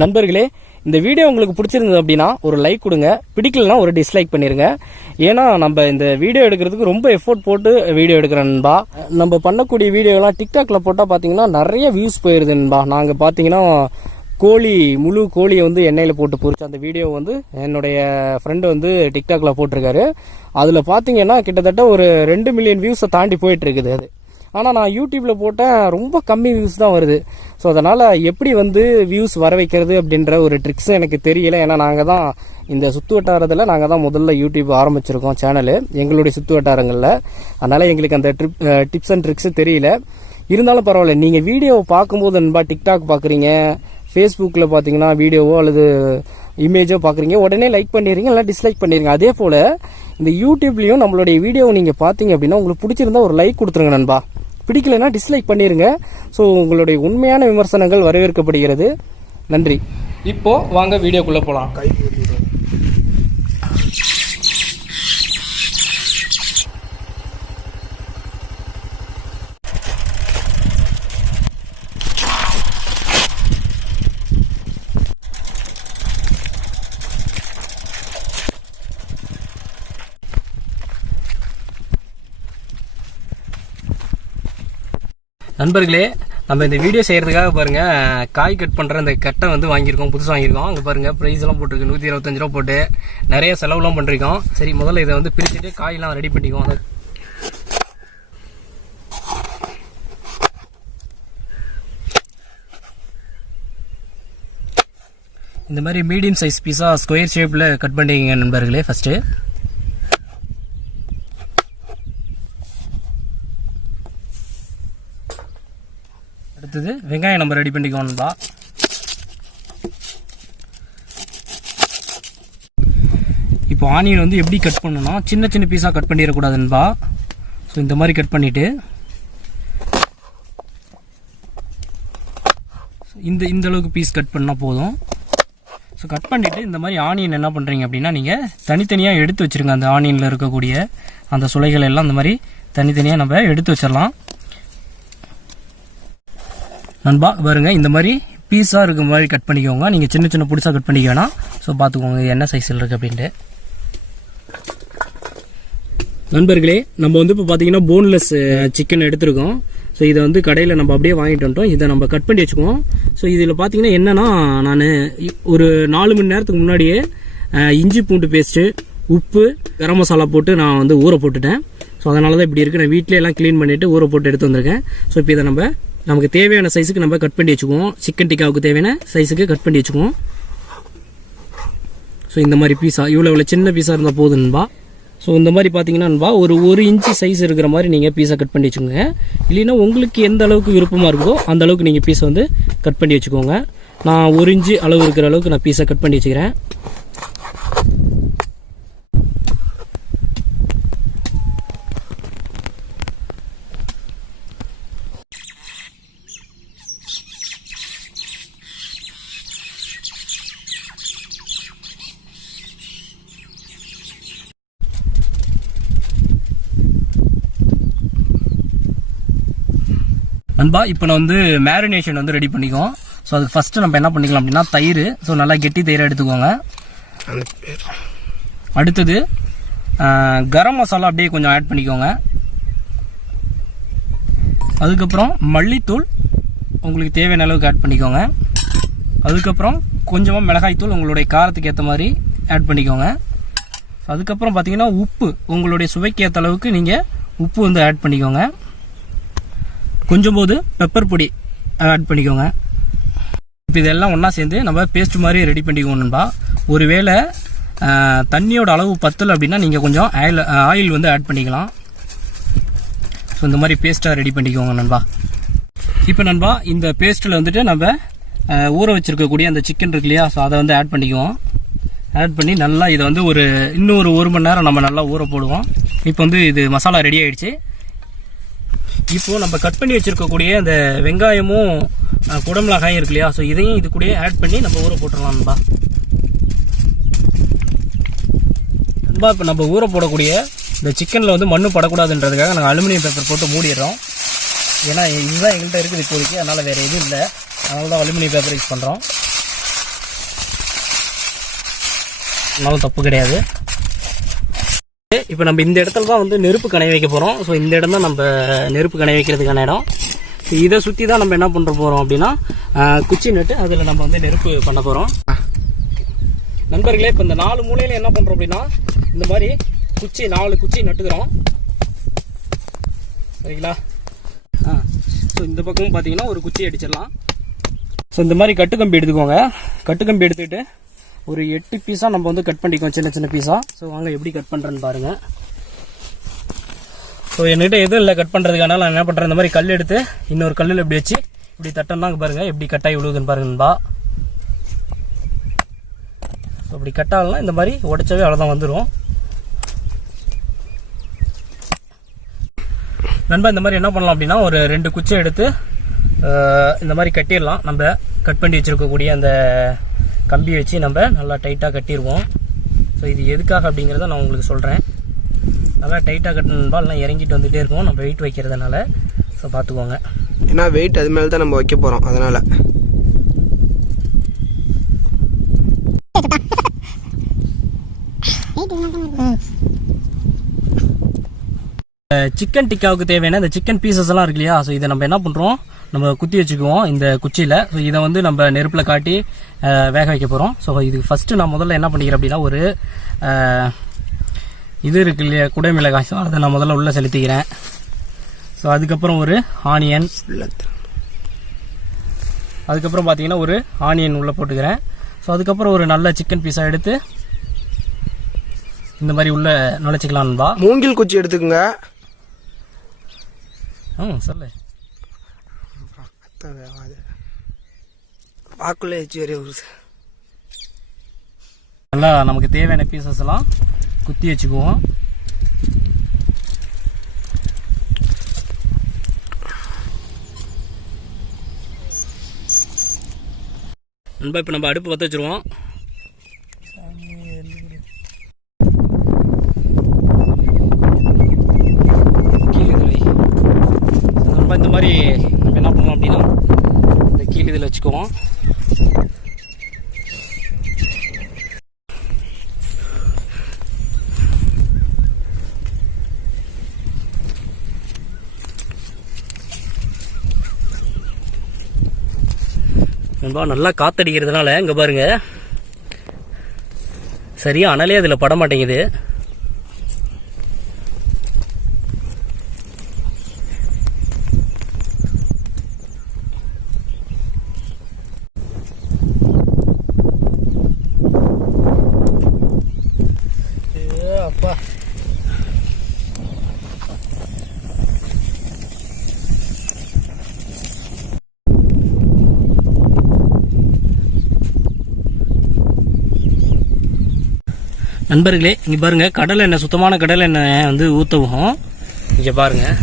நண்பர்களே, இந்த வீடியோ உங்களுக்கு பிடிச்சிருந்தது அப்படின்னா ஒரு லைக் கொடுங்க, பிடிக்கலனா ஒரு டிஸ்லைக் பண்ணிருங்க. ஏன்னா நம்ம இந்த வீடியோ எடுக்கிறதுக்கு ரொம்ப எஃபோர்ட் போட்டு வீடியோ எடுக்கிறேன் நண்பா. நம்ம பண்ணக்கூடிய வீடியோலாம் டிக்டாக்ல போட்டால் பார்த்தீங்கன்னா நிறைய வியூஸ் போயிருது நண்பா. நாங்கள் பார்த்தீங்கன்னா முழு கோழியை வந்து எண்ணெயில் போட்டு பொரிச்ச அந்த வீடியோ வந்து என்னுடைய ஃப்ரெண்டு வந்து டிக்டாக்ல போட்டிருக்காரு. அதில் பார்த்தீங்கன்னா கிட்டத்தட்ட ஒரு 2 மில்லியன் வியூஸை தாண்டி போயிட்டு இருக்குது அது. ஆனால் நான் யூடியூப்பில் போட்டேன், ரொம்ப கம்மி வியூஸ் தான் வருது. ஸோ அதனால் எப்படி வந்து வியூஸ் வர வைக்கிறது அப்படின்ற ஒரு ட்ரிக்ஸ் எனக்கு தெரியல. ஏன்னா நாங்கள் தான் இந்த சுற்று வட்டாரத்தில் நாங்கள் தான் முதல்ல யூடியூப் ஆரம்பிச்சிருக்கோம் சேனலு, எங்களுடைய சுற்று வட்டாரங்களில். அதனால் எங்களுக்கு அந்த டிப்ஸ் அண்ட் ட்ரிக்ஸு தெரியல. இருந்தாலும் பரவாயில்ல, நீங்கள் வீடியோவை பார்க்கும்போது நண்பா, டிக்டாக் பார்க்குறீங்க, ஃபேஸ்புக்கில் பார்த்தீங்கன்னா வீடியோவோ அல்லது இமேஜோ பார்க்குறீங்க, உடனே லைக் பண்ணிடுறீங்க, இல்லை டிஸ்லைக் பண்ணிடுங்க. அதே போல் இந்த யூடியூப்லேயும் நம்மளுடைய வீடியோவை நீங்கள் பார்த்தீங்க அப்படின்னா உங்களுக்கு பிடிச்சிருந்தா ஒரு லைக் கொடுத்துருங்க நண்பா. பிடிக்கலைன்னா டிஸ்லைக் பண்ணிடுங்க. ஸோ உங்களுடைய உண்மையான விமர்சனங்கள் வரவேற்கப்படுகிறது. நன்றி. இப்போ வாங்க வீடியோக்குள்ளே போகலாம். நண்பர்களே, நம்ம இந்த வீடியோ செய்யறதுக்காக பாருங்க, காய் கட் பண்ற அந்த கட்டை வந்து வாங்கியிருக்கோம், புதுசாக வாங்கியிருக்கோம். அங்கே பாருங்க பிரைஸ் எல்லாம் போட்டிருக்கு, 125 ரூபா போட்டு நிறைய செலவுலாம் பண்ணிருக்கோம். சரி, முதல்ல இதை வந்து பிரிச்சுட்டு காயெல்லாம் ரெடி பண்ணிக்குவோம். இந்த மாதிரி மீடியம் சைஸ் பீஸா ஸ்கொயர் ஷேப்ல கட் பண்ணிக்கங்க நண்பர்களே. ஃபர்ஸ்ட் அடுத்தது வெங்காயம் நம்ம ரெடி பண்ணிக்கோணும்பா. இப்போ ஆனியன் வந்து எப்படி கட் பண்ணணும்னா, சின்ன சின்ன பீஸாக கட் பண்ணிடக்கூடாதுன்பா. ஸோ இந்த மாதிரி கட் பண்ணிட்டு இந்த அளவுக்கு பீஸ் கட் பண்ணால் போதும். ஸோ கட் பண்ணிவிட்டு இந்த மாதிரி ஆனியன் என்ன பண்ணுறீங்க அப்படின்னா, நீங்கள் தனித்தனியாக எடுத்து வச்சுருங்க. அந்த ஆனியனில் இருக்கக்கூடிய அந்த சுளைகள் எல்லாம் இந்த மாதிரி தனித்தனியாக நம்ம எடுத்து வச்சிடலாம் நண்பா. பாருங்க, இந்த மாதிரி பீஸாக இருக்க மாதிரி கட் பண்ணிக்கோங்க. நீங்கள் சின்ன சின்ன புதுசாக கட் பண்ணிக்க வேணாம். ஸோ பார்த்துக்கோங்க என்ன சைஸில் இருக்குது அப்படின்ட்டு. நண்பர்களே, நம்ம வந்து இப்போ பார்த்தீங்கன்னா போன்லெஸ் சிக்கன் எடுத்துருக்கோம். ஸோ இதை வந்து கடையில் நம்ம அப்படியே வாங்கிட்டு வந்துட்டோம். இதை நம்ம கட் பண்ணி வச்சுக்குவோம். ஸோ இதில் பார்த்தீங்கன்னா என்னென்னா, நான் ஒரு 4 மணி நேரத்துக்கு முன்னாடியே இஞ்சி பூண்டு பேஸ்ட்டு, உப்பு, கரம் மசாலா போட்டு நான் வந்து ஊற போட்டுட்டேன். ஸோ அதனால தான் இப்படி இருக்குது. நான் வீட்டிலே எல்லாம் க்ளீன் பண்ணிவிட்டு ஊற போட்டு எடுத்து வந்திருக்கேன். ஸோ இப்போ இதை நமக்கு தேவையான சைஸுக்கு நம்ம கட் பண்ணி வச்சுக்குவோம். சிக்கன் டிக்காவுக்கு தேவையான சைஸுக்கு கட் பண்ணி வச்சுக்குவோம். ஸோ இந்த மாதிரி பீஸா, இவ்வளோ சின்ன பீஸாக இருந்தால் போதுன்பா. ஸோ இந்த மாதிரி பார்த்தீங்கன்னா ஒரு 1 இன்ச்சு சைஸ் இருக்கிற மாதிரி நீங்கள் பீஸை கட் பண்ணி வச்சுக்கோங்க. இல்லைன்னா உங்களுக்கு எந்த அளவுக்கு விருப்பமாக இருக்குதோ அந்த அளவுக்கு நீங்கள் பீஸை வந்து கட் பண்ணி வச்சுக்கோங்க. நான் 1 இன்ச்சு அளவு இருக்கிற அளவுக்கு நான் பீஸை கட் பண்ணி வச்சுக்கிறேன். நண்பா, இப்போ நான் வந்து மேரினேஷன் வந்து ரெடி பண்ணிக்குவோம். ஸோ அதுக்கு ஃபர்ஸ்ட் நம்ம என்ன பண்ணிக்கலாம் அப்படின்னா, தயிர். ஸோ நல்லா கெட்டி தயிரை எடுத்துக்கோங்க. அடுத்தது கரம் மசாலா அப்படியே கொஞ்சம் ஆட் பண்ணிக்கோங்க. அதுக்கப்புறம் மல்லித்தூள் உங்களுக்கு தேவையான அளவுக்கு ஆட் பண்ணிக்கோங்க. அதுக்கப்புறம் கொஞ்சமாக மிளகாய்த்தூள் உங்களுடைய காரத்துக்கு ஏற்ற மாதிரி ஆட் பண்ணிக்கோங்க. அதுக்கப்புறம் பார்த்தீங்கன்னா உப்பு உங்களுடைய சுவைக்கு ஏற்ற அளவுக்கு நீங்கள் உப்பு வந்து ஆட் பண்ணிக்கோங்க. கொஞ்சம் போது பெப்பர் பொடி ஆட் பண்ணிக்கோங்க. இப்போ இதெல்லாம் ஒன்றா சேர்ந்து நம்ம பேஸ்ட் மாதிரி ரெடி பண்ணிக்கோணும்பா. ஒருவேளை தண்ணியோட அளவு பத்தலை அப்படின்னா நீங்கள் கொஞ்சம் ஆயில் வந்து ஆட் பண்ணிக்கலாம். ஸோ இந்த மாதிரி பேஸ்ட்டாக ரெடி பண்ணிக்கோங்க நண்பா. இப்போ நண்பா, இந்த பேஸ்ட்டில் வந்துட்டு நம்ம ஊற வச்சுருக்கக்கூடிய அந்த சிக்கன் இருக்கு இல்லையா, ஸோ அதை வந்து ஆட் பண்ணிக்குவோம். ஆட் பண்ணி நல்லா இதை வந்து இன்னும் ஒரு 1 மணி நேரம் நம்ம நல்லா ஊற போடுவோம். இப்போ வந்து இது மசாலா ரெடி ஆகிடுச்சு. இப்போ நம்ம கட் பண்ணி வச்சிருக்கக்கூடிய அந்த வெங்காயமும் குடமிளகாயும் இருக்கு இல்லையா, ஸோ இதையும் இது கூட ஆட் பண்ணி நம்ம ஊற போட்டுடலாம் நண்பா. இப்போ நம்ம ஊற போடக்கூடிய இந்த சிக்கனில் வந்து மண்ணு படக்கூடாதுன்றதுக்காக நாங்கள் அலுமினியம் பேப்பர் போட்டு மூடிடுறோம். ஏன்னா இதுதான் எங்கள்கிட்ட இருக்குது இப்போதைக்கு, அதனால் வேறு எதுவும் இல்லை. அதனால தான் அலுமினியம் பேப்பர் யூஸ் பண்ணுறோம். அதனால தப்பு கிடையாது. இப்போ நம்ம இந்த இடத்துல தான் வந்து நெருப்பு கணைய வைக்க போகிறோம். ஸோ இந்த இடம் தான் நம்ம நெருப்பு கணைய வைக்கிறதுக்கான இடம். இதை சுற்றி தான் நம்ம என்ன பண்ணுற போகிறோம் அப்படின்னா குச்சி நட்டு அதில் நம்ம வந்து நெருப்பு பண்ண போகிறோம். நண்பர்களே, இப்போ இந்த 4 மூலையில் என்ன பண்ணுறோம் அப்படின்னா இந்த மாதிரி 4 குச்சி நட்டுக்கிறோம். சரிங்களா? ஸோ இந்த பக்கமும் பார்த்தீங்கன்னா ஒரு குச்சி அடிச்சிடலாம். ஸோ இந்த மாதிரி கட்டுக்கம்பி எடுத்துக்கோங்க. கட்டுக்கம்பி எடுத்துக்கிட்டு ஒரு 8 பீஸாக நம்ம வந்து கட் பண்ணிக்குவோம், சின்ன சின்ன பீஸாக. ஸோ வாங்க எப்படி கட் பண்ணுறேன்னு பாருங்கள். ஸோ என்கிட்ட எதுவும் இல்லை கட் பண்ணுறதுக்கான. நான் என்ன பண்ணுறேன், இந்த மாதிரி கல் எடுத்து இன்னொரு கல்லில் இப்படி வச்சு இப்படி தட்டம்னா பாருங்கள் எப்படி கட்டாகி விழுகுதுன்னு பாருங்கன்பா. ஸோ இப்படி கட்டாகலாம் இந்த மாதிரி உடைச்சவே அவ்வளோதான் வந்துடும். நண்பா இந்த மாதிரி என்ன பண்ணலாம் அப்படின்னா ஒரு 2 குச்சியை எடுத்து இந்த மாதிரி கட்டிடலாம். நம்ம கட் பண்ணி வச்சுருக்கக்கூடிய அந்த கம்பி வச்சு நம்ம நல்லா டைட்டாக கட்டிடுவோம். ஸோ இது எதுக்காக அப்படிங்கிறத நான் உங்களுக்கு சொல்கிறேன். நல்லா டைட்டாக கட்டினா எல்லாம் இறங்கிட்டு வந்துகிட்டே இருக்கும் நம்ம வெயிட் வைக்கிறதுனால. ஸோ பார்த்துக்கோங்க, ஏன்னா வெயிட் அது மேலே தான் நம்ம வைக்க போகிறோம். அதனால் சிக்கன் டிக்காவுக்கு தேவையான இந்த சிக்கன் பீசஸ் எல்லாம் இருக்கு இல்லையா? ஸோ இதை நம்ம என்ன பண்ணுறோம், நம்ம குத்தி வச்சுக்குவோம் இந்த குச்சியில். ஸோ இதை வந்து நம்ம நெருப்பில் காட்டி வேக வைக்க போகிறோம். ஸோ இதுக்கு ஃபஸ்ட்டு நான் முதல்ல என்ன பண்ணிக்கிறேன் அப்படின்னா ஒரு இது இருக்கு இல்லையா, குடைமிளகாய். ஸோ அதை நான் முதல்ல உள்ளே செலுத்திக்கிறேன். ஸோ அதுக்கப்புறம் ஒரு ஆனியன், அதுக்கப்புறம் பார்த்தீங்கன்னா ஒரு ஆனியன் உள்ளே போட்டுக்கிறேன். ஸோ அதுக்கப்புறம் ஒரு நல்ல சிக்கன் பீஸாக எடுத்து இந்த மாதிரி உள்ளே நுழைச்சிக்கலாம்பா. மூங்கில் குச்சி எடுத்துக்கோங்க. சொல்லு பாக்குள்ளே வச்சு வரைய நல்லா நமக்கு தேவையான பீசஸ் எல்லாம் குத்தி வச்சுக்குவோம். நண்பா இப்போ நம்ம அடுப்பு பற்ற வச்சுருவோம். நண்பா இந்த மாதிரி நம்ம என்ன பண்ணலாம் அப்படின்னா இந்த கீழ் இதில் வச்சுக்குவோம். நண்பா நல்லா காத்தடிக்கிறதுனால இங்கே பாருங்க சரியா அனலே அதில் பட மாட்டேங்குது. அப்பா நண்பர்களே, இங்கே பாருங்கள் கடலை எண்ணெய், சுத்தமான கடலை எண்ணெய் வந்து ஊற்றவும். இங்கே பாருங்கள்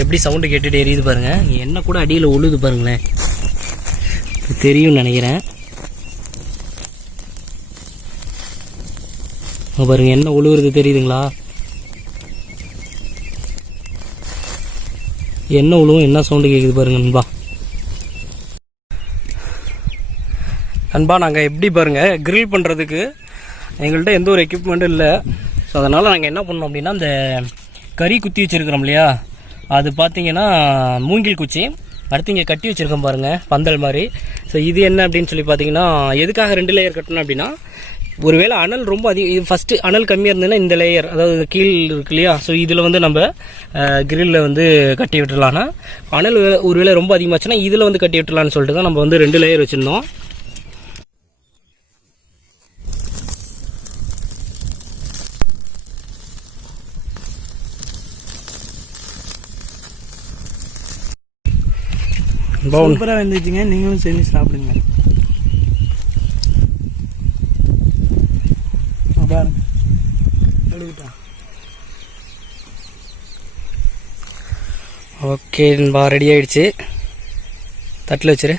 எப்படி சவுண்டு கேட்டுட்டு எரியுது பாருங்கள். இங்கே எண்ணெய் கூட அடியில் உழுது பாருங்களேன், தெரியும்னு நினைக்கிறேன். பாருங்க எண்ணெய் உழுவுறது தெரியுதுங்களா? எண்ணெய் உழுவும் என்ன சவுண்டு கேட்குது பாருங்க நண்பா. நண்பா நாங்கள் எப்படி பாருங்கள் கிரில் பண்ணுறதுக்கு எங்கள்கிட்ட எந்த ஒரு எக்யூப்மெண்ட்டும் இல்லை. ஸோ அதனால் நாங்கள் என்ன பண்ணோம் அப்படின்னா இந்த கறி குத்தி வச்சுருக்கிறோம் இல்லையா, அது பார்த்தீங்கன்னா மூங்கில் குச்சி. அடுத்து இங்கே கட்டி வச்சுருக்கோம் பாருங்கள் பந்தல் மாதிரி. ஸோ இது என்ன அப்படின்னு சொல்லி பார்த்தீங்கன்னா எதுக்காக 2 லேயர் கட்டணும் அப்படின்னா ஒருவேளை அனல் ரொம்ப அதிகம், ஃபஸ்ட்டு அனல் கம்மியாக இருந்ததுன்னா இந்த லேயர் அதாவது கீழ் இருக்கு இல்லையா, ஸோ இதில் வந்து நம்ம கிரில்லில் வந்து கட்டி விட்டுடலான்னா, அனல் ஒருவேளை ரொம்ப அதிகமாச்சுன்னா இதில் வந்து கட்டி விட்டுலான்னு சொல்லிட்டு தான் நம்ம வந்து 2 லேயர் வச்சுருந்தோம். சூப்பராக வந்துச்சுங்க, நீங்களும் செஞ்சு சாப்பிடுங்க. பாருங்க ஓகே நண்பா, ரெடி ஆயிடுச்சு. தட்டில் வச்சிரு.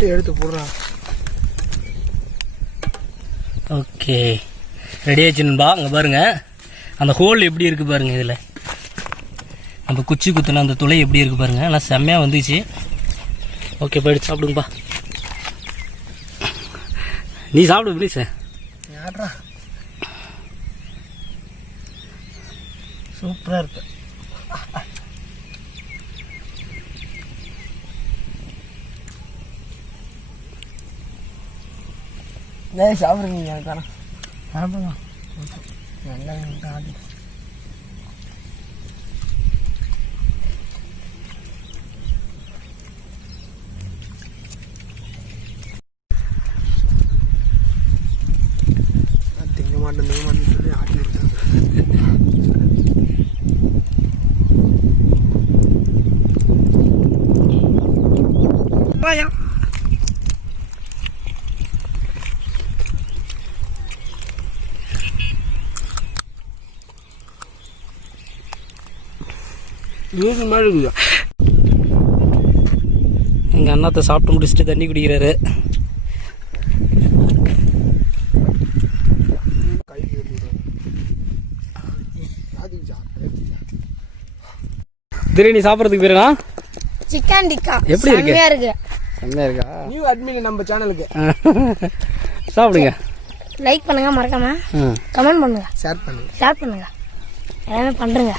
முட்டை எடுத்து போடுறான். ஓகே, ரெடி ஆயிடுச்சு நண்பா. அங்கே பாருங்க அந்த ஹோல் எப்படி இருக்கு பாருங்க. இதில் நம்ம குச்சி குத்துன அந்த துளை எப்படி இருக்கு பாருங்க. நல்லா செம்மையாக வந்துச்சு. ஓகே, போயிட்டு சாப்பிடுங்கப்பா. நீ சாப்பிடு ப்ளீஸ். யாரா சூப்பராக இருக்கு. சாப்பிடுங்க. எனக்கு சாப்பிடுங்க. நல்லா ஆடி திங்க மாட்டேன் சொல்லி ஆட்டி விட்டாங்க. மாதிரி இருக்குதா? எங்கள் அண்ணாத்தை சாப்பிட்டு முடிச்சுட்டு தண்ணி குடிக்கிறாரு. பிரியாணி சாப்பிட்றதுக்கு பேருனா சிக்கன் டிக்கா. எப்படி இருக்கு? செம்மையா இருக்கா? நியூ அட்மின் நம்ம சேனலுக்கு சாப்பிடுங்க. லைக் பண்ணுங்க, மறக்காம கமெண்ட் பண்ணுங்க, ஷேர் பண்ணுங்க, எல்லாமே பண்றேங்க.